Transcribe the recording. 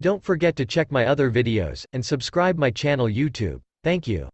Don't forget to check my other videos, and subscribe my channel YouTube. Thank you.